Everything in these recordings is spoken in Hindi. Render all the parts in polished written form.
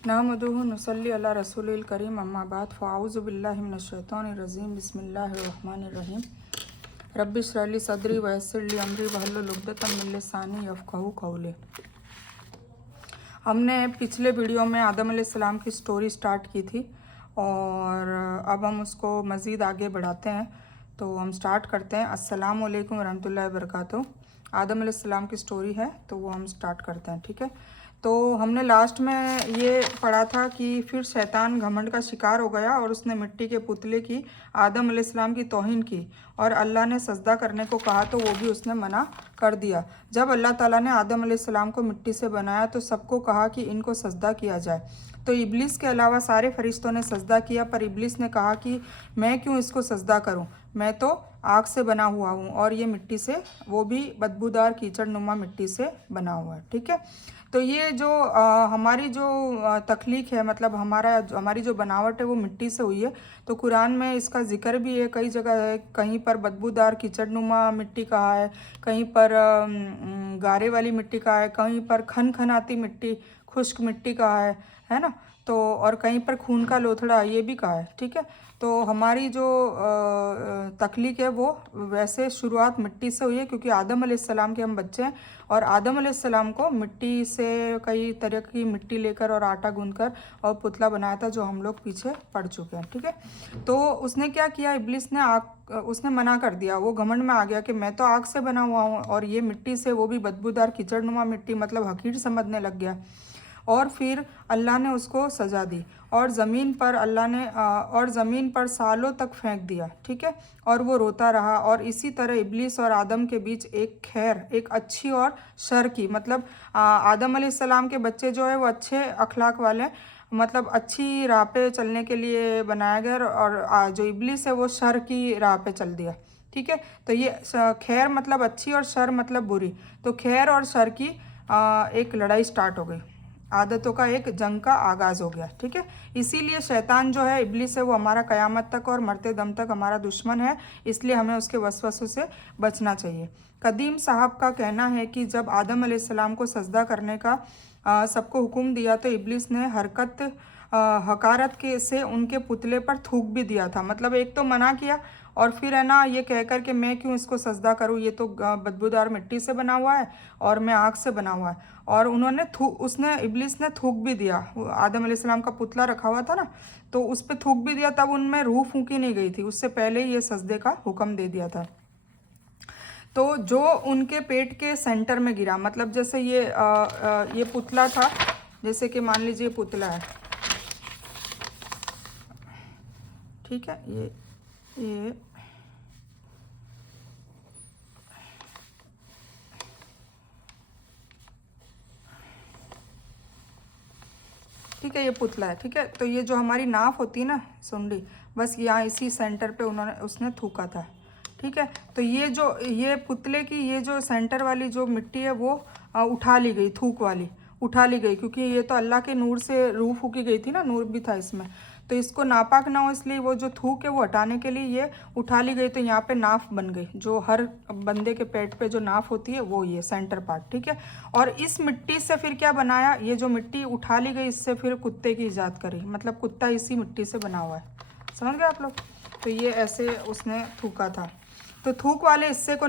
नहमदुहु नसल्ली अला रसूलिल करीम अम्मा बाद फ़ाऊज़ु बिल्लाहि मिनश शैतानिर रजीम बिस्मिल्लाहिर रहमानिर रहीम रब्बि इश्रह ली सदरी व यस्सिर ली अमरी वहलुल उक़दतम मिन लिसानी यफ़क़हू क़ौली। हमने पिछले वीडियो में आदम अलैहिस्सलाम की स्टोरी स्टार्ट की थी और अब हम उसको मज़ीद आगे बढ़ाते हैं। तो हम स्टार्ट करते हैं। अस्सलामु अलैकुम वरहमतुल्लाहि वबरकातुहू। आदम अलैहिस्सलाम की स्टोरी है तो वो हम स्टार्ट करते हैं, ठीक है। तो हमने लास्ट में ये पढ़ा था कि फिर शैतान घमंड का शिकार हो गया और उसने मिट्टी के पुतले की आदम अलैहिस्सलाम की तौहीन की और अल्लाह ने सजदा करने को कहा तो वो भी उसने मना कर दिया। जब अल्लाह ताला ने आदम अलैहिस्सलाम को मिट्टी से बनाया तो सबको कहा कि इनको सजदा किया जाए। तो इब्लिस के अलावा सारे फरिश्तों ने सजदा किया, पर इब्लिस ने कहा कि मैं क्यों इसको सजदा करूं, मैं तो आग से बना हुआ हूं और ये मिट्टी से, वो भी बदबूदार कीचड़ नुमा मिट्टी से बना हुआ है, ठीक है। तो ये जो हमारी जो तख्लीक है, मतलब हमारी जो बनावट है वो मिट्टी से हुई है। तो कुरान में इसका जिक्र भी है कई जगह है। कहीं पर बदबूदार कीचड़नुमा मिट्टी कहा है, कहीं पर गारे वाली मिट्टी कहा है, कहीं पर खनखनाती मिट्टी, खुश्क मिट्टी कहा है ना। तो और कहीं पर खून का लोथड़ा ये भी कहा है, ठीक है। तो हमारी जो तख्लीक है वो वैसे शुरुआत मिट्टी से हुई है, क्योंकि आदम अलैहिस्सलाम के हम बच्चे हैं और आदम अलैहिस्सलाम को मिट्टी से कई तरह की मिट्टी लेकर और आटा गूंथकर और पुतला बनाया था, जो हम लोग पीछे पढ़ चुके हैं, ठीक है। तो उसने क्या किया, इब्लिस ने उसने मना कर दिया। वो घमंड में आ गया कि मैं तो आग से बना हुआ हूँ और ये मिट्टी से, वो भी बदबूदार कीचड़नुमा मिट्टी, मतलब हकीर समझने लग गया। और फिर अल्लाह ने उसको सज़ा दी और ज़मीन पर सालों तक फेंक दिया, ठीक है। और वो रोता रहा। और इसी तरह इब्लिस और आदम के बीच एक अच्छी और शर की, मतलब आदम अलैहिस्सलाम के बच्चे जो है वो अच्छे अखलाक वाले, मतलब अच्छी राह पे चलने के लिए बनाया गया, और जो इब्लिस है वो शर की राह पे चल दिया, ठीक है। तो ये खैर मतलब अच्छी और शर मतलब बुरी। तो खैर और शर की एक लड़ाई स्टार्ट हो गई, आदतों का एक जंग का आगाज़ हो गया, ठीक है। इसीलिए शैतान जो है, इब्लिस है, वो हमारा क़यामत तक और मरते दम तक हमारा दुश्मन है। इसलिए हमें उसके वसवसों से बचना चाहिए। कदीम साहब का कहना है कि जब आदम अलैहिस्सलाम को सजदा करने का सबको हुक्म दिया तो इब्लिस ने हकारत के से उनके पुतले पर थूक भी दिया था। मतलब एक तो मना किया और फिर है ना, ये कह कर के मैं क्यों इसको सजदा करूँ, ये तो बदबूदार मिट्टी से बना हुआ है और मैं आग से बना हुआ है। और इब्लिस ने थूक भी दिया। आदम अलैहिस्सलाम का पुतला रखा हुआ था ना, तो उस पर थूक भी दिया। तब उनमें रूह फूंकी नहीं गई थी, उससे पहले ही ये सजदे का हुक्म दे दिया था। तो जो उनके पेट के सेंटर में गिरा, मतलब जैसे ये पुतला था, जैसे कि मान लीजिए पुतला है, ठीक है। ये ठीक है, ये पुतला है, ठीक है। तो ये जो हमारी नाफ होती है ना, सुंडी, बस यहाँ इसी सेंटर पे उसने थूका था, ठीक है। तो ये पुतले की ये जो सेंटर वाली जो मिट्टी है वो उठा ली गई, थूक वाली उठा ली गई, क्योंकि ये तो अल्लाह के नूर से रूह फूकी गई थी ना, नूर भी था इसमें। तो इसको नापाक ना हो, इसलिए वो जो थूक है वो हटाने के लिए ये उठा ली गई। तो यहाँ पे नाफ बन गई, जो हर बंदे के पेट पे जो नाफ होती है वो ये सेंटर पार्ट, ठीक है। और इस मिट्टी से फिर क्या बनाया, ये जो मिट्टी उठा ली गई, इससे फिर कुत्ते की ईजाद करी, मतलब कुत्ता इसी मिट्टी से बना हुआ है। समझ गए आप लोग। तो ये ऐसे उसने थूका था। तो थूक वाले हिस्से को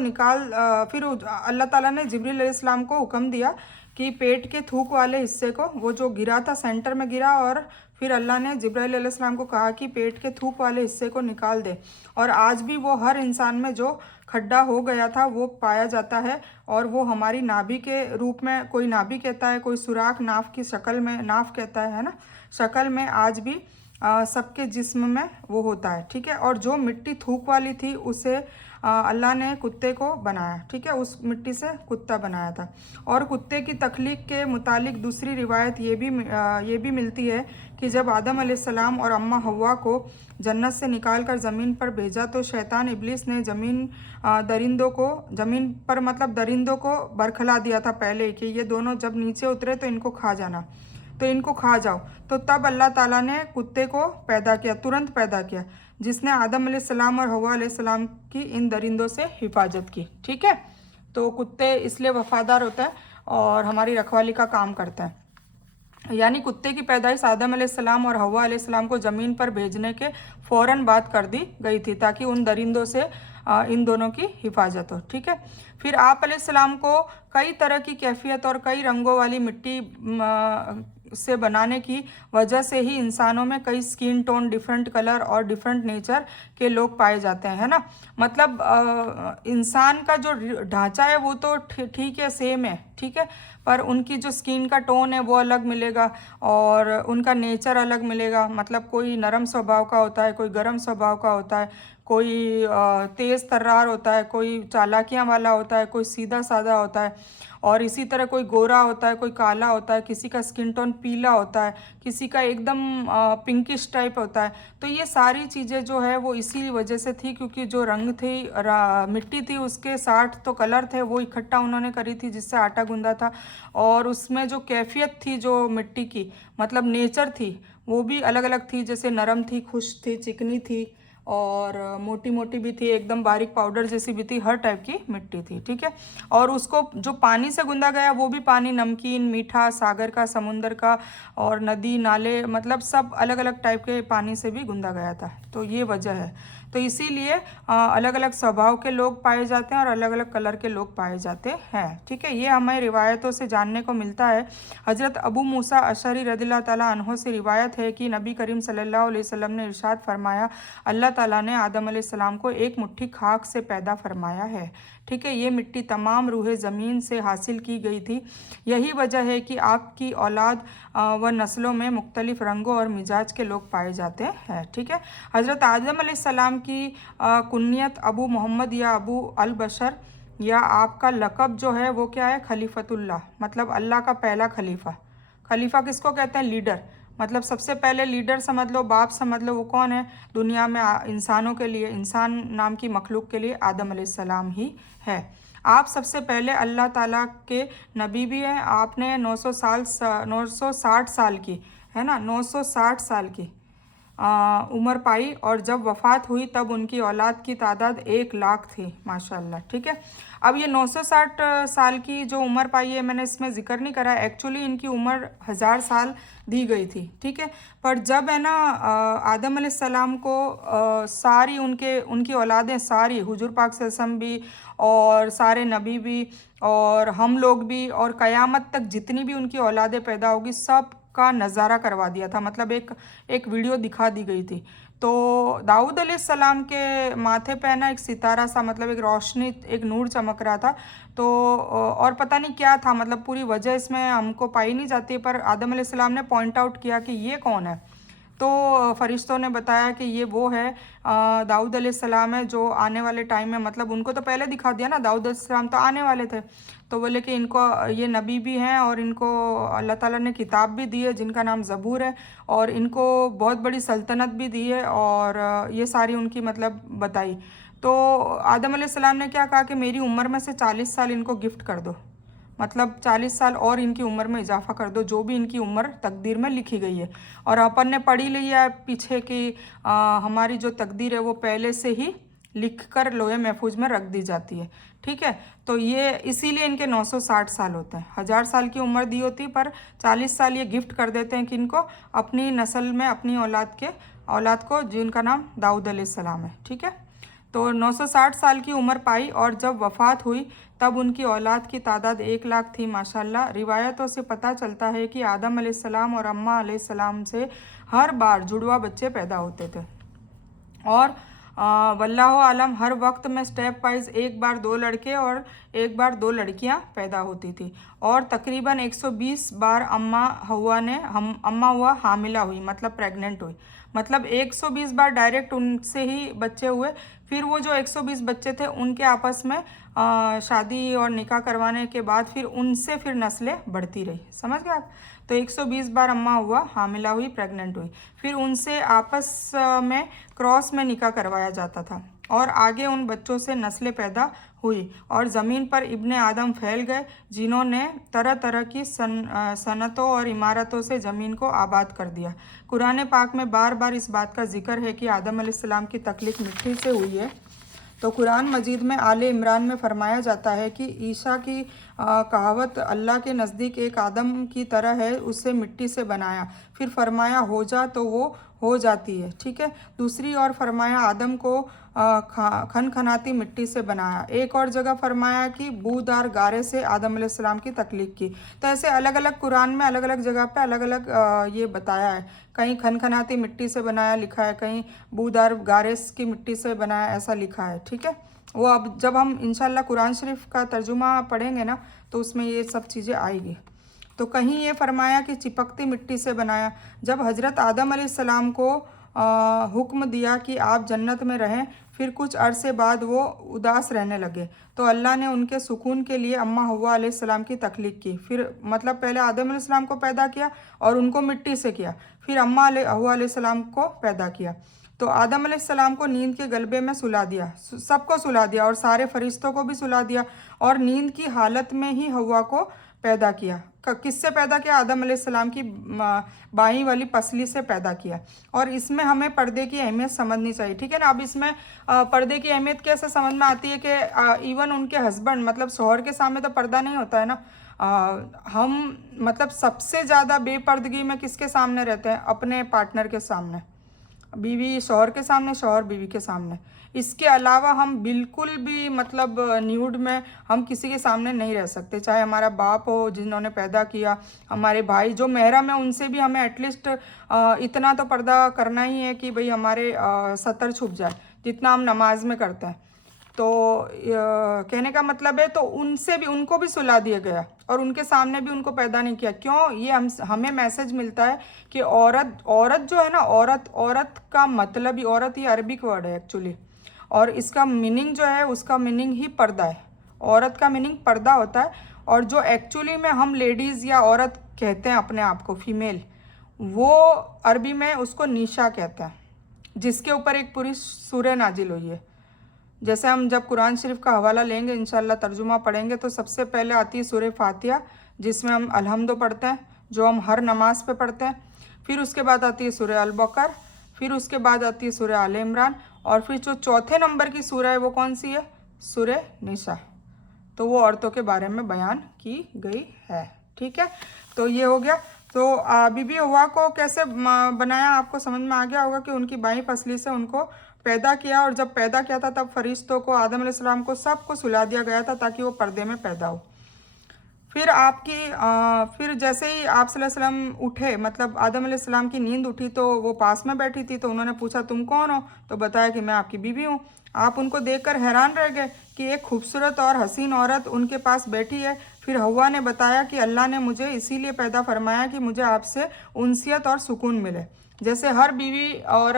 फिर अल्लाह ताला ने जिब्रील अलैहिस्सलाम को हुक्म दिया कि पेट के थूक वाले हिस्से को, वो जो गिरा था सेंटर में गिरा, और फिर अल्लाह ने जिब्राइल अलैहिस्सलाम को कहा कि पेट के थूक वाले हिस्से को निकाल दे। और आज भी वो हर इंसान में जो खड्डा हो गया था वो पाया जाता है, और वो हमारी नाभि के रूप में, कोई नाभि कहता है, कोई सुराख नाफ की शक्ल में, नाफ कहता है ना, शक्ल में आज भी सबके जिस्म में वो होता है, ठीक है। और जो मिट्टी थूक वाली थी उसे अल्लाह ने कुत्ते को बनाया, ठीक है, उस मिट्टी से कुत्ता बनाया था। और कुत्ते की तख्लीक के मुतालिक दूसरी रिवायत ये भी मिलती है कि जब आदम अलैहिस्सलाम और अम्मा हव्वा को जन्नत से निकाल कर ज़मीन पर भेजा तो शैतान इब्लिस ने ज़मीन पर मतलब दरिंदों को बरखला दिया था पहले कि ये दोनों जब नीचे उतरे तो इनको खा जाना, तो इनको खा जाओ। तो तब अल्लाह ताला ने कुत्ते को पैदा किया, तुरंत पैदा किया, जिसने आदम अलैहिस्सलाम और हव्वा अलैहिस्सलाम की इन दरिंदों से हिफाजत की, ठीक है। तो कुत्ते इसलिए वफादार होता है और हमारी रखवाली का काम करता है। यानी कुत्ते की पैदाइश आदम अलैहिस्सलाम और हव्वा अलैहिस्सलाम को ज़मीन पर भेजने के फ़ौरन बाद कर दी गई थी, ताकि उन दरिंदों से इन दोनों की हिफाजत हो। ठीक है। फिर आप अलैहिस्सलाम को कई तरह की कैफियत और कई रंगों वाली मिट्टी से बनाने की वजह से ही इंसानों में कई स्किन टोन, डिफरेंट कलर और डिफरेंट नेचर के लोग पाए जाते हैं, है ना। मतलब इंसान का जो ढांचा है वो तो ठीक है, सेम है, ठीक है, पर उनकी जो स्किन का टोन है वो अलग मिलेगा और उनका नेचर अलग मिलेगा। मतलब कोई नरम स्वभाव का होता है, कोई गर्म स्वभाव का होता है, कोई तेज़ तर्रार होता है, कोई चालाकियाँ वाला होता है, कोई सीधा साधा होता है, और इसी तरह कोई गोरा होता है, कोई काला होता है, किसी का स्किन टोन पीला होता है, किसी का एकदम पिंकिश टाइप होता है। तो ये सारी चीज़ें जो है वो इसी वजह से थी, क्योंकि जो रंग थी, मिट्टी थी, उसके 60 तो कलर थे, वो इकट्ठा उन्होंने करी थी जिससे आटा गूंदा था। और उसमें जो कैफियत थी जो मिट्टी की, मतलब नेचर थी, वो भी अलग अलग थी। जैसे नरम थी, खुश थी, चिकनी थी, और मोटी मोटी भी थी, एकदम बारीक पाउडर जैसी भी थी, हर टाइप की मिट्टी थी। ठीक है। और उसको जो पानी से गूंदा गया वो भी पानी नमकीन, मीठा, सागर का, समुंदर का और नदी नाले, मतलब सब अलग अलग टाइप के पानी से भी गूंदा गया था। तो ये वजह है। तो इसीलिए अलग अलग स्वभाव के लोग पाए जाते हैं और अलग अलग कलर के लोग पाए जाते हैं। ठीक है। ये हमें रिवायतों से जानने को मिलता है। हज़रत अबू मूसा अशरी रज़ियल्लाहु ताला अन्हु से रिवायत है कि नबी करीम सल्लल्लाहु अलैहि वसल्लम ने इरशाद फरमाया, अल्लाह ताला ने आदम अलैहिस्सलाम को एक मुट्ठी खाक से पैदा फरमाया है। ठीक है। ये मिट्टी तमाम रूह ज़मीन से हासिल की गई थी। यही वजह है कि आपकी औलाद व नस्लों में मुख्तलिफ़ रंगों और मिजाज के लोग पाए जाते हैं। ठीक है। हज़रत आदम अलैहिस्सलाम की कुन्नियत अबू मोहम्मद या अबू अल बशर या आपका लक़ब जो है वो क्या है? खलीफतुल्लाह, मतलब अल्लाह का पहला खलीफा। खलीफा किसको कहते हैं? लीडर। मतलब सबसे पहले लीडर समझ लो, बाप समझ लो, वो कौन है दुनिया में? इंसानों के लिए, इंसान नाम की मखलूक के लिए आदम अलैहिस्सलाम ही है। आप सबसे पहले अल्लाह ताला के नबी भी हैं। आपने 960 साल की, है ना, 960 साल की उम्र पाई, और जब वफ़ात हुई तब उनकी औलाद की तादाद 1 लाख थी, माशाल्लाह। ठीक है। अब ये 960 साल की जो उम्र पाई है, मैंने इसमें ज़िक्र नहीं करा, एक्चुअली इनकी उम्र 1000 साल दी गई थी। ठीक है। पर जब है ना आदम अलैहिस्सलाम को सारी उनकी औलादें सारी, हुजूर पाक सल्लल्लाहु अलैहि वसल्लम भी और सारे नबी भी और हम लोग भी और क़यामत तक जितनी भी उनकी औलादें पैदा होगी, सब का नज़ारा करवा दिया था। मतलब एक वीडियो दिखा दी गई थी। तो दाऊद अलैहिस्सलाम के माथे पे ना एक सितारा सा, मतलब एक रोशनी, एक नूर चमक रहा था। तो और पता नहीं क्या था, मतलब पूरी वजह इसमें हमको पाई नहीं जाती, पर आदम अलैहिस्सलाम ने पॉइंट आउट किया कि ये कौन है। तो फरिश्तों ने बताया कि ये वो है, दाऊद अलैहिस्सलाम है, जो आने वाले टाइम में, मतलब उनको तो पहले दिखा दिया ना, दाऊद अलैहिस्सलाम तो आने वाले थे। तो बोले कि इनको, ये नबी भी हैं और इनको अल्लाह ताला ने किताब भी दी है जिनका नाम ज़बूर है, और इनको बहुत बड़ी सल्तनत भी दी है, और ये सारी उनकी मतलब बताई। तो आदम अलैहिस्सलाम ने क्या कहा कि मेरी उम्र में से 40 साल इनको गिफ्ट कर दो, मतलब 40 साल और इनकी उम्र में इजाफा कर दो, जो भी इनकी उम्र तकदीर में लिखी गई है। और अपन ने पढ़ी ली है पीछे कि हमारी जो तकदीर है वो पहले से ही लिख कर लोहे महफूज में रख दी जाती है। ठीक है। तो ये इसीलिए इनके 960 साल होते हैं। 1000 साल की उम्र दी होती, पर 40 साल ये गिफ्ट कर देते हैं कि इनको, अपनी नस्ल में, अपनी औलाद को, जिनका नाम दाऊद अलैहिस्सलाम है। ठीक है। तो 960 साल की उम्र पाई, और जब वफ़ात हुई तब उनकी औलाद की तादाद 1 लाख थी, माशाल्लाह। रिवायतों से पता चलता है कि आदम अलैहिस्सलाम और अम्मा अलैहिस्सलाम से हर बार जुड़वा बच्चे पैदा होते थे, और वल्लाहु आलम हर वक्त में स्टेप वाइज एक बार 2 लड़के और एक बार 2 लड़कियां पैदा होती थी, और तकरीबन 120 बार अम्मा हुआ हामिला हुई, मतलब प्रेग्नेंट हुई। मतलब 120 बार डायरेक्ट उनसे ही बच्चे हुए। फिर वो जो 120 बच्चे थे उनके आपस में शादी और निकाह करवाने के बाद फिर उनसे फिर नस्लें बढ़ती रही। समझ गए आप? तो 120 बार अम्मा हुआ हामिला हुई, प्रेग्नेंट हुई, फिर उनसे आपस में क्रॉस में निकाह करवाया जाता था, और आगे उन बच्चों से नस्लें पैदा हुई, और ज़मीन पर इब्ने आदम फैल गए, जिन्होंने तरह तरह की सनतों और इमारतों से ज़मीन को आबाद कर दिया। कुरान पाक में बार बार इस बात का जिक्र है कि आदम अलैहिस्सलाम की तख्लीक मिट्टी से हुई है। तो कुरान मजीद में आले इमरान में फरमाया जाता है कि ईसा की कहावत अल्लाह के नज़दीक एक आदम की तरह है, उसे मिट्टी से बनाया, फिर फरमाया हो जा तो वो हो जाती है। ठीक है। दूसरी ओर फरमाया आदम को खनखनाती मिट्टी से बनाया। एक और जगह फरमाया कि बूदार गारे से आदम अलैहिस्सलाम की तख्लीक की। तो ऐसे अलग अलग कुरान में अलग अलग जगह पे अलग अलग ये बताया है। कहीं खनखनाती मिट्टी से बनाया लिखा है, कहीं बूदार गारे की मिट्टी से बनाया ऐसा लिखा है। ठीक है। वो अब जब हम इंशाल्लाह कुरान शरीफ का तर्जुमा पढ़ेंगे ना तो उसमें ये सब चीज़ें आएगी। तो कहीं ये फरमाया कि चिपकती मिट्टी से बनाया। जब हज़रत आदम अलैहिस्सलाम को हुक्म दिया कि आप जन्नत में रहें, फिर कुछ अरसे बाद वो उदास रहने लगे तो अल्लाह ने उनके सुकून के लिए अम्मा हव्वा अलैहिस्सलाम की तख्लीक की। फिर मतलब पहले आदम अलैहिस्सलाम को पैदा किया और उनको मिट्टी से किया, फिर अम्मा हव्वा अलैहिस्सलाम को पैदा किया। तो आदम अलैहिस्सलाम को नींद के गलबे में सुला दिया, सबको सुला दिया और सारे फरिश्तों को भी सुला दिया, और नींद की हालत में ही हव्वा को पैदा किया। किससे पैदा किया? आदम अलैहिस्सलाम की बाईं वाली पसली से पैदा किया। और इसमें हमें पर्दे की अहमियत समझनी चाहिए। ठीक है ना। अब इसमें पर्दे की अहमियत कैसे समझ में आती है कि इवन उनके हस्बैंड मतलब शौहर के सामने तो पर्दा नहीं होता है ना। हम मतलब सबसे ज़्यादा बेपर्दगी में किसके सामने रहते हैं? अपने पार्टनर के सामने। बीवी शौहर के सामने, शौहर बीवी के सामने। इसके अलावा हम बिल्कुल भी मतलब न्यूड में हम किसी के सामने नहीं रह सकते, चाहे हमारा बाप हो जिन्होंने पैदा किया, हमारे भाई जो महरम है उनसे भी हमें एटलीस्ट इतना तो पर्दा करना ही है कि भाई हमारे सतर छुप जाए जितना हम नमाज में करते हैं। तो कहने का मतलब है तो उनसे भी, उनको भी सुला दिया गया और उनके सामने भी उनको पैदा नहीं किया। क्यों? ये हमें मैसेज मिलता है कि औरत जो है ना, औरत का मतलब ही, औरत ये अरबिक वर्ड है एक्चुअली, और इसका मीनिंग जो है उसका मीनिंग ही पर्दा है। औरत का मीनिंग पर्दा होता है, और जो एक्चुअली में हम लेडीज़ या औरत कहते हैं अपने आप को, फीमेल, वो अरबी में उसको निशा कहते हैं, जिसके ऊपर एक पूरी सूरह नाजिल हुई है। जैसे हम जब कुरान शरीफ का हवाला लेंगे इंशाल्लाह, तर्जुमा पढ़ेंगे, तो सबसे पहले आती है सूरह फातिहा, जिसमें हम अलहम्दो पढ़ते हैं जो हम हर नमाज पे पढ़ते हैं। फिर उसके बाद आती है सूरह अल बकर, फिर उसके बाद आती है सूरह आले इमरान, और फिर जो चौथे नंबर की सूरह है वो कौन सी है? सूरह निसा। तो वो औरतों के बारे में बयान की गई है। ठीक है। तो ये हो गया। तो बीबी हव्वा को कैसे बनाया आपको समझ में आ गया होगा कि उनकी बाईं पसली से उनको पैदा किया, और जब पैदा किया था तब फरिश्तों को, आदम अलैहिस्सलाम को, सबको सुला दिया गया था ताकि वो पर्दे में पैदा हो। फिर जैसे ही आप सल्लल्लाहु अलैहि वसल्लम उठे, मतलब आदम अलैहिस्सलाम की नींद उठी, तो वो पास में बैठी थी, तो उन्होंने पूछा तुम कौन हो? तो बताया कि मैं आपकी बीवी हूँ। आप उनको देखकर हैरान रह गए कि एक खूबसूरत और हसीन औरत उनके पास बैठी है। फिर हव्वा ने बताया कि अल्लाह ने मुझे इसीलिए पैदा फरमाया कि मुझे आपसे उनसियत और सुकून मिले। जैसे हर बीवी और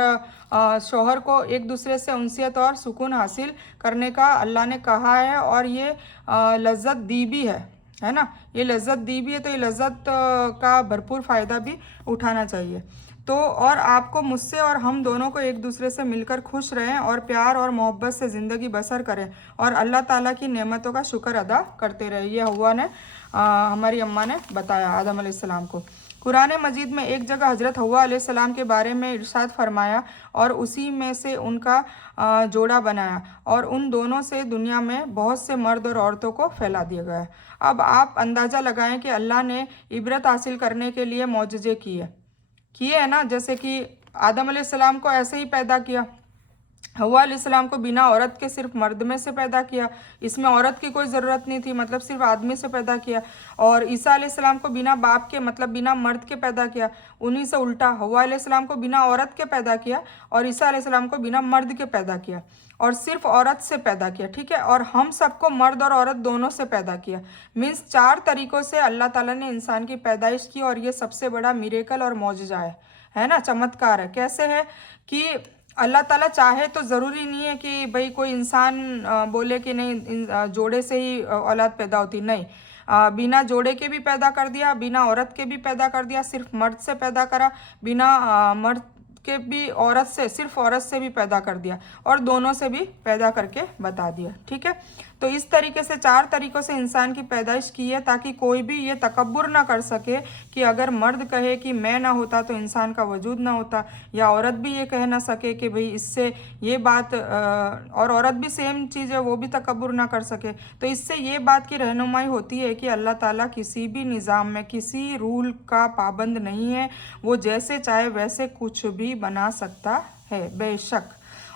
शौहर को एक दूसरे से उनसियत और सुकून हासिल करने का अल्लाह ने कहा है, और ये लज्जत दी भी है ना। ये लज्जत दी भी है, तो ये लज्जत का भरपूर फ़ायदा भी उठाना चाहिए। तो और आपको मुझसे और हम दोनों को एक दूसरे से मिलकर खुश रहें और प्यार और मोहब्बत से ज़िंदगी बसर करें और अल्लाह ताला की नेमतों का शुक्र अदा करते रहें। ये हव्वा ने हमारी अम्मा ने बताया आदम अलैहिस्सलाम को। कुरान मजीद में एक जगह हज़रत हव्वा अलैहिस्सलाम के बारे में इरशाद फरमाया, और उसी में से उनका जोड़ा बनाया, और उन दोनों से दुनिया में बहुत से मर्द और औरतों को फैला दिया गया। अब आप अंदाज़ा लगाएं कि अल्लाह ने इबरत हासिल करने के लिए मौजज़े किए है ना। जैसे कि आदम अलैहिस्सलाम को ऐसे ही पैदा किया, हव्वा अलैहिस्सलाम को बिना औरत के सिर्फ मर्द में से पैदा किया, इसमें औरत की कोई ज़रूरत नहीं थी, मतलब सिर्फ आदमी से पैदा किया। और ईसा अलैहिस्सलाम को बिना बाप के, मतलब बिना मर्द के पैदा किया। उन्हीं से उल्टा हव्वा अलैहिस्सलाम को बिना औरत के पैदा किया, और ईसा अलैहिस्सलाम को बिना मर्द के पैदा किया, और सिर्फ औरत से पैदा किया। ठीक है। और हम सबको मर्द और औरत दोनों से पैदा किया। मीन्स 4 तरीक़ों से अल्लाह ताला ने इंसान की पैदाइश की, और ये सबसे बड़ा मिरेकल और मौजज़ा है ना, चमत्कार है। कैसे है कि अल्लाह ताला चाहे तो ज़रूरी नहीं है कि भाई कोई इंसान बोले कि नहीं जोड़े से ही औलाद पैदा होती, नहीं। बिना जोड़े के भी पैदा कर दिया, बिना औरत के भी पैदा कर दिया, सिर्फ मर्द से पैदा करा, बिना मर्द के भी सिर्फ औरत से भी पैदा कर दिया, और दोनों से भी पैदा करके बता दिया। ठीक है। तो इस तरीके से 4 तरीक़ों से इंसान की पैदाइश की है ताकि कोई भी ये तकब्बुर ना कर सके कि अगर मर्द कहे कि मैं ना होता तो इंसान का वजूद ना होता, या औरत भी ये कह ना सके कि भाई इससे ये बात और औरत भी सेम चीज़ है, वो भी तकब्बुर ना कर सके। तो इससे ये बात की रहनुमाई होती है कि अल्लाह ताला किसी भी निज़ाम में किसी रूल का पाबंद नहीं है, वो जैसे चाहे वैसे कुछ भी बना सकता है बेशक,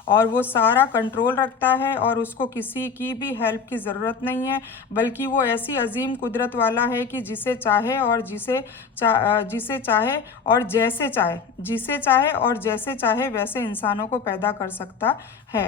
और वो सारा कंट्रोल रखता है और उसको किसी की भी हेल्प की ज़रूरत नहीं है, बल्कि वो ऐसी अजीम कुदरत वाला है कि जिसे चाहे और जिसे चाहे और जैसे चाहे जिसे चाहे और जैसे चाहे वैसे इंसानों को पैदा कर सकता है,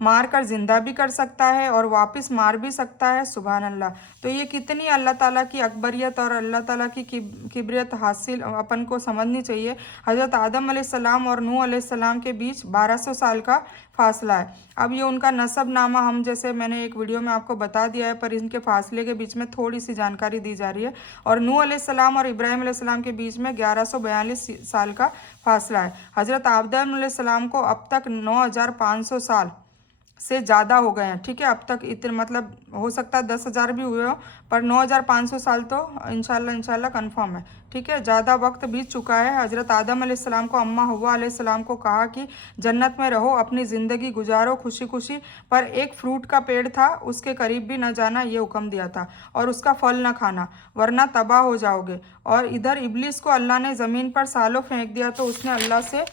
मार कर ज़िंदा भी कर सकता है और वापस मार भी सकता है। सुभान अल्लाह। तो ये कितनी अल्लाह ताला की अकबरियत और अल्लाह ताला की किबरियत हासिल अपन को समझनी चाहिए। हज़रत आदम अलैहिस्सलाम और नूह अलैहिस्सलाम के बीच 1200 साल का फासला है। अब ये उनका नसब नामा हम जैसे मैंने एक वीडियो में आपको बता दिया है, पर इनके फासले के बीच में थोड़ी सी जानकारी दी जा रही है। और नूह अलैहिस्सलाम और इब्राहिम अलैहिस्सलाम के बीच में 1142 साल का फासला है। हज़रत आदम अलैहिस्सलाम को अब तक 9500 साल से ज़्यादा हो गए हैं, ठीक है। अब तक इतने मतलब हो सकता है 10,000 भी हुए हो, पर 9,500 साल तो इंशाल्लाह कंफर्म है, ठीक है। ज़्यादा वक्त बीत चुका है। हज़रत आदम अलैहिस्सलाम को अम्मा हव्वा अलैहिस्सलाम को कहा कि जन्नत में रहो, अपनी ज़िंदगी गुजारो खुशी खुशी, पर एक फ्रूट का पेड़ था, उसके करीब भी न जाना ये हुक्म दिया था, और उसका फल न खाना वरना तबाह हो जाओगे। और इधर इब्लिस को अल्लाह ने ज़मीन पर सालों फेंक दिया, तो उसने अल्लाह से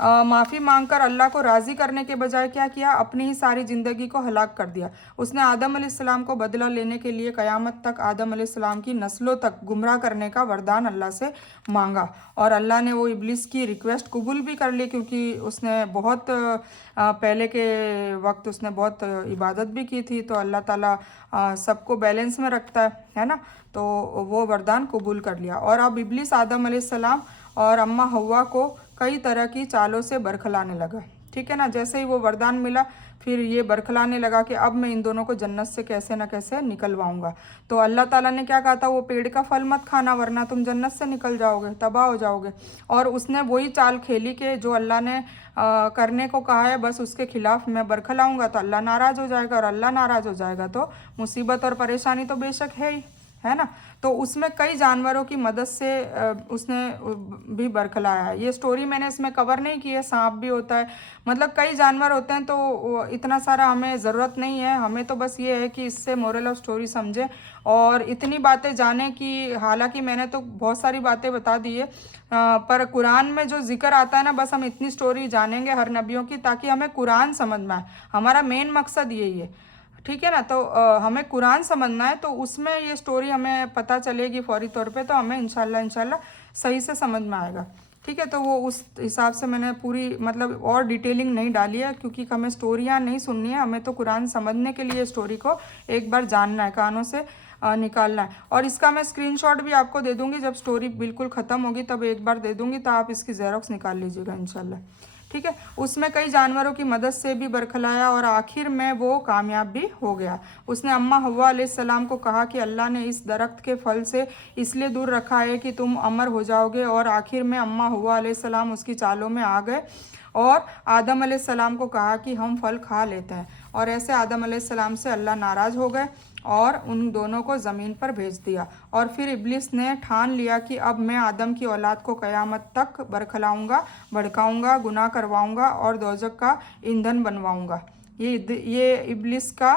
माफ़ी मांगकर अल्लाह को राज़ी करने के बजाय क्या किया, अपनी ही सारी ज़िंदगी को हलाक कर दिया। उसने आदम अलैहिस्सलाम को बदला लेने के लिए क़यामत तक आदम अलैहिस्सलाम की नस्लों तक गुमराह करने का वरदान अल्लाह से मांगा, और अल्लाह ने वो इब्लिस की रिक्वेस्ट कबूल भी कर ली, क्योंकि उसने बहुत पहले के वक्त उसने बहुत इबादत भी की थी। तो अल्लाह ताला सबको बैलेंस में रखता है ना। तो वो वरदान कबूल कर लिया, और अब इब्लिस आदम अलैहिस्सलाम और अम्मा हव्वा को कई तरह की चालों से बरखलाने लगा, ठीक है ना। जैसे ही वो वरदान मिला, फिर ये बरखलाने लगा कि अब मैं इन दोनों को जन्नत से कैसे ना कैसे निकलवाऊंगा। तो अल्लाह ताला ने क्या कहा था, वो पेड़ का फल मत खाना वरना तुम जन्नत से निकल जाओगे, तबाह हो जाओगे। और उसने वही चाल खेली कि जो अल्लाह ने करने को कहा है, बस उसके खिलाफ मैं बरखलाऊंगा तो अल्लाह नाराज़ हो जाएगा, और अल्लाह नाराज़ हो जाएगा तो मुसीबत और परेशानी तो बेशक है ही, है ना। तो उसमें कई जानवरों की मदद से उसने भी बरखलाया है। ये स्टोरी मैंने इसमें कवर नहीं की है, सांप भी होता है, मतलब कई जानवर होते हैं, तो इतना सारा हमें ज़रूरत नहीं है। हमें तो बस ये है कि इससे मोरल ऑफ स्टोरी समझें और इतनी बातें जाने की। हालांकि मैंने तो बहुत सारी बातें बता दी है, पर कुरान में जो जिक्र आता है ना, बस हम इतनी स्टोरी जानेंगे हर नबियों की, ताकि हमें कुरान समझ में आए। हमारा मेन मकसद यही है, ठीक है ना। तो हमें कुरान समझना है, तो उसमें ये स्टोरी हमें पता चलेगी फौरी तौर पे, तो हमें इंशाल्लाह सही से समझ में आएगा, ठीक है। तो वो उस हिसाब से मैंने पूरी मतलब और डिटेलिंग नहीं डाली है, क्योंकि हमें स्टोरियाँ नहीं सुननी है, हमें तो कुरान समझने के लिए स्टोरी को एक बार जानना है, कानों से निकालना है। और इसका मैं स्क्रीनशॉट भी आपको दे दूँगी, जब स्टोरी बिल्कुल ख़त्म होगी तब एक बार दे दूँगी, तो आप इसकी ज़ेरॉक्स निकाल लीजिएगा इंशाल्लाह, ठीक है। उसमें कई जानवरों की मदद से भी बरखलाया और आखिर में वो कामयाब भी हो गया। उसने अम्मा हव्वा अलैहिस्सलाम को कहा कि अल्लाह ने इस दरख्त के फल से इसलिए दूर रखा है कि तुम अमर हो जाओगे, और आखिर में अम्मा हव्वा अलैहिस्सलाम उसकी चालों में आ गए और आदम अलैहिस्सलाम को कहा कि हम फल खा लेते हैं, और ऐसे आदम अलैहिस्सलाम से अल्लाह नाराज़ हो गए और उन दोनों को ज़मीन पर भेज दिया। और फिर इब्लिस ने ठान लिया कि अब मैं आदम की औलाद को क़यामत तक बरखलाऊंगा, भड़काऊंगा, गुनाह करवाऊंगा और दोज़ख का ईंधन बनवाऊंगा। ये इब्लिस का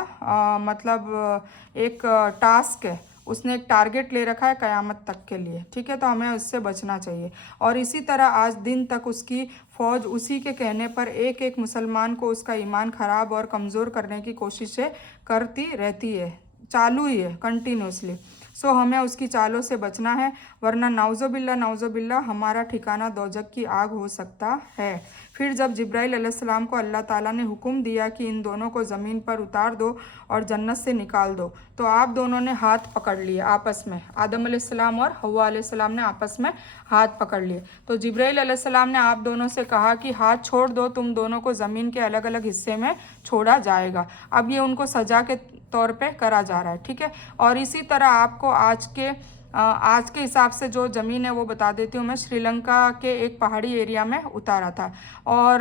मतलब एक टास्क है, उसने एक टारगेट ले रखा है क़यामत तक के लिए, ठीक है। तो हमें उससे बचना चाहिए। और इसी तरह आज दिन तक उसकी फ़ौज उसी के कहने पर एक एक मुसलमान को उसका ईमान ख़राब और कमज़ोर करने की कोशिशें करती रहती है, चालू ही है कंटिन्यूसली। सो हमें उसकी चालों से बचना है, वरना नाउज़ुबिल्ला हमारा ठिकाना दोज़ख की आग हो सकता है। फिर जब जिब्राइल अलैहिस्सलाम को अल्लाह ताला ने हुक्म दिया कि इन दोनों को ज़मीन पर उतार दो और जन्नत से निकाल दो, तो आप दोनों ने हाथ पकड़ लिए आपस में। आदम अलैहिस्सलाम और हव्वा अलैहिस्सलाम ने आपस में हाथ पकड़ लिए। तो जिब्राइल अलैहिस्सलाम ने आप दोनों से कहा कि हाथ छोड़ दो, तुम दोनों को ज़मीन के अलग अलग हिस्से में छोड़ा जाएगा। अब ये उनको सज़ा के तौर पे करा जा रहा है, ठीक है। और इसी तरह आपको आज के हिसाब से जो ज़मीन है वो बता देती हूँ मैं। श्रीलंका के एक पहाड़ी एरिया में उतारा था, और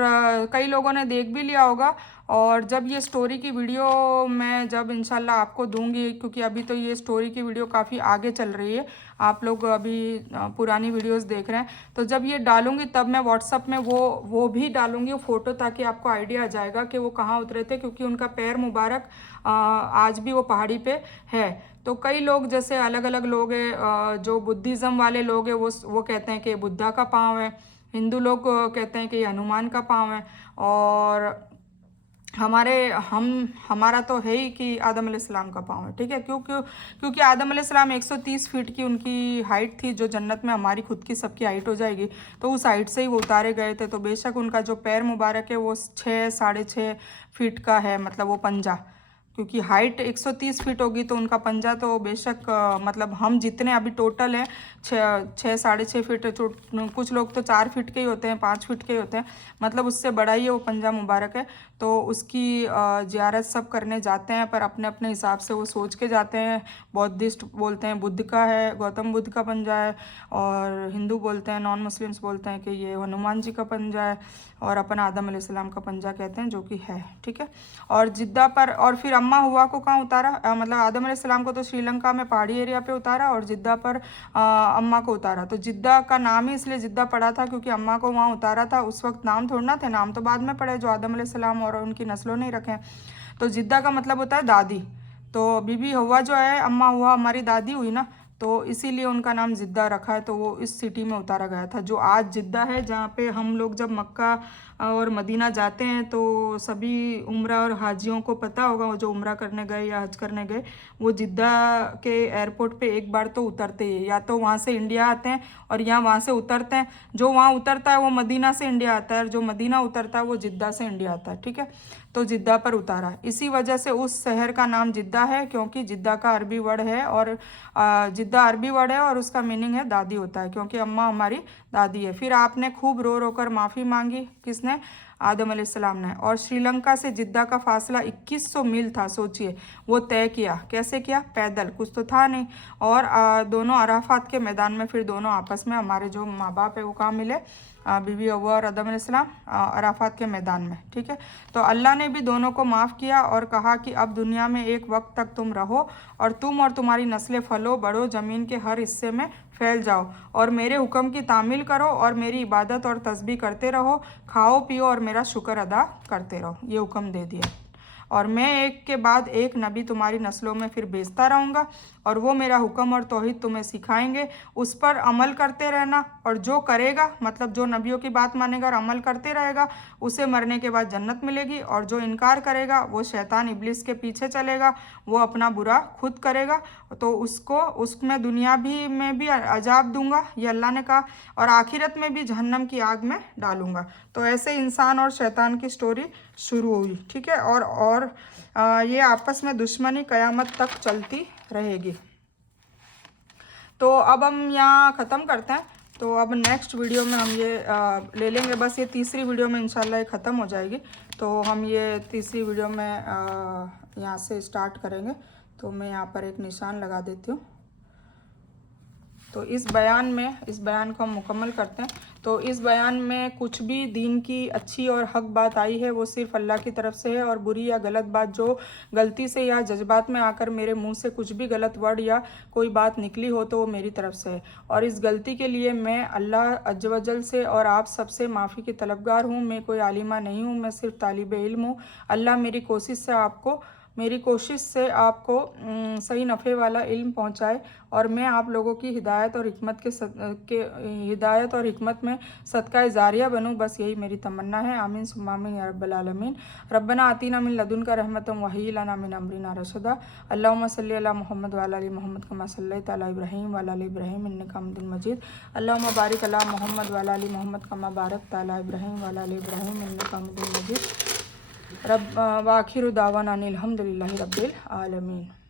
कई लोगों ने देख भी लिया होगा, और जब ये स्टोरी की वीडियो मैं जब इंशाल्लाह आपको दूंगी, क्योंकि अभी तो ये स्टोरी की वीडियो काफ़ी आगे चल रही है, आप लोग अभी पुरानी वीडियोस देख रहे हैं, तो जब ये डालूंगी तब मैं व्हाट्सअप में वो भी डालूंगी वो फ़ोटो, ताकि आपको आइडिया आ जाएगा कि वो कहाँ उतरे थे, क्योंकि उनका पैर मुबारक आज भी वो पहाड़ी पे है। तो कई लोग जैसे अलग अलग लोग हैं, जो बुद्धिज़्म वाले लोग हैं वो कहते हैं कि बुद्धा का पाँव है, हिंदू लोग कहते हैं कि ये हनुमान का पाँव है, और हमारा तो है ही कि आदम अलैहिस्सलाम का पाँव है। ठीक है, क्योंकि आदम अलैहिस्सलाम 130 फीट की उनकी हाइट थी, जो जन्नत में हमारी खुद की सबकी हाइट हो जाएगी, तो उस हाइट से ही वो उतारे गए थे। तो बेशक उनका जो पैर मुबारक है वो 6-6.5 फीट का है, मतलब वो पंजा, क्योंकि हाइट 130 फीट होगी तो उनका पंजा तो बेशक मतलब हम जितने अभी टोटल हैं 6-6.5 फीट, कुछ लोग तो 4 फीट के ही होते हैं, 5 फीट के ही होते हैं, मतलब उससे बड़ा ही है वो पंजा मुबारक है। तो उसकी ज़ियारत सब करने जाते हैं, पर अपने अपने हिसाब से वो सोच के जाते हैं। बौद्धिस्ट बोलते हैं बुद्ध का है, गौतम बुद्ध का पंजा है, और हिंदू बोलते हैं, नॉन मुस्लिम्स बोलते हैं कि ये हनुमान जी का पंजा है, और अपन आदम अलैहिस्सलाम का पंजा कहते हैं, जो कि है। ठीक है, और जिद्दा पर, और फिर अम्मा हुआ को कहाँ उतारा, मतलब आदम अलैहिस्सलाम को तो श्रीलंका में पहाड़ी एरिया पे उतारा, और जिद्दा पर अम्मा को उतारा। तो जिद्दा का नाम ही इसलिए जिद्दा पड़ा था क्योंकि अम्मा को वहाँ उतारा था। उस वक्त नाम थोड़ा ना थे, नाम तो बाद में पड़े, जो आदम अलैहिस्सलाम और उनकी नस्लों ने रखे। तो जिद्दा का मतलब होता है दादी। तो बीबी हवा जो है, अम्मा हुआ हमारी दादी हुई ना, तो इसीलिए उनका नाम जिद्दा रखा है। तो वो इस सिटी में उतारा गया था, जो आज जिद्दा है, जहाँ पे हम लोग जब मक्का और मदीना जाते हैं तो सभी उम्रा और हाजियों को पता होगा, वो जो उम्रा करने गए या हज करने गए, वो जिद्दा के एयरपोर्ट पे एक बार तो उतरते ही, या तो वहाँ से इंडिया आते हैं और यहाँ वहाँ से उतरते हैं। जो वहाँ उतरता है वो मदीना से इंडिया आता है, और जो मदीना उतरता है वो जिद्दा से इंडिया आता है। ठीक है, तो जिद्दा पर उतारा, इसी वजह से उस शहर का नाम जिद्दा है, क्योंकि जिद्दा का अरबी वर्ड है, और जिद्दा अरबी वर्ड है, और उसका मीनिंग है दादी होता है, क्योंकि अम्मा हमारी दादी है। फिर आपने खूब रो रो कर माफ़ी मांगी, किसने? आदम अलैहिस्सलाम ने। और श्रीलंका से जिद्दा का फासला 2100 मील था, सोचिए, वो तय किया। कैसे किया? पैदल, कुछ तो था नहीं। और दोनों अराफात के मैदान में फिर दोनों आपस में, हमारे जो माँ बाप है वो कहाँ मिले? बीबी हव्वा और आदम अलैहिस्सलाम अराफात के मैदान में। ठीक है, तो अल्लाह ने भी दोनों को माफ़ किया और कहा कि अब दुनिया में एक वक्त तक तुम रहो, और तुम और तुम्हारी नस्लें फलो बढ़ो, ज़मीन के हर हिस्से में फैल जाओ, और मेरे हुक्म की तामील करो, और मेरी इबादत और तस्बीह करते रहो, खाओ पियो और मेरा शुक्र अदा करते रहो। ये हुक्म दे दिया। और मैं एक के बाद एक नबी तुम्हारी नस्लों में फिर भेजता रहूँगा, और वो मेरा हुक्म और तौहीद तुम्हें सिखाएंगे, उस पर अमल करते रहना। और जो करेगा, मतलब जो नबियों की बात मानेगा और अमल करते रहेगा, उसे मरने के बाद जन्नत मिलेगी, और जो इनकार करेगा वो शैतान इब्लिस के पीछे चलेगा, वो अपना बुरा खुद करेगा, तो उसमें दुनिया में भी अजाब दूंगा, ये अल्लाह ने कहा, और आखिरत में भी जहन्नम की आग में डालूंगा। तो ऐसे इंसान और शैतान की स्टोरी शुरू हुई। ठीक है, और ये आपस में दुश्मनी क़यामत तक चलती रहेगी। तो अब हम यहाँ ख़त्म करते हैं। तो अब नेक्स्ट वीडियो में हम ये ले लेंगे, बस ये तीसरी वीडियो में इंशाल्लाह ये ख़त्म हो जाएगी। तो हम ये तीसरी वीडियो में यहाँ से स्टार्ट करेंगे। तो मैं यहाँ पर एक निशान लगा देती हूँ। तो इस बयान को हम मुकम्मल करते हैं। तो इस बयान में कुछ भी दीन की अच्छी और हक बात आई है वो सिर्फ अल्लाह की तरफ से है, और बुरी या गलत बात जो गलती से या जज्बात में आकर मेरे मुंह से कुछ भी गलत वर्ड या कोई बात निकली हो तो वो मेरी तरफ से है। और इस गलती के लिए मैं अल्लाह अज्जवजल से और आप सबसे माफ़ी की तलबगार हूँ। मैं कोई आलिमा नहीं हूँ, मैं सिर्फ तालिब इल्म हूँ। अल्लाह मेरी कोशिश से आपको सही नफ़े वाला इल्म पहुँचाए, और मैं आप लोगों की हिदायत और हिकमत में सदका जारिया बनूँ, बस यही मेरी तमन्ना है। आमीन सुम्मा आमीन या रब्बल आलमीन। रब्बना आतीना मिन लदुनका रहमतम व हय्यि लना मिन अमरिना रशदा। अल्लाहुम्मा सल्लि अला मुहम्मद व अला आलि मुहम्मद कमा सल्लैता अला इब्राहीम व अला आलि इब्राहीम इन्नका हमीदुम मजीद। अल्लाहुम्मा बारिक अला मुहम्मद व अला आलि मुहम्मद कमा बारकता अला इब्राहीम व अला आलि इब्राहीम इन्नका हमीदुम मजीद। रब व आखिरु दावाना अनिल हम्दुलिल्लाहि रब्बिल आलमीन।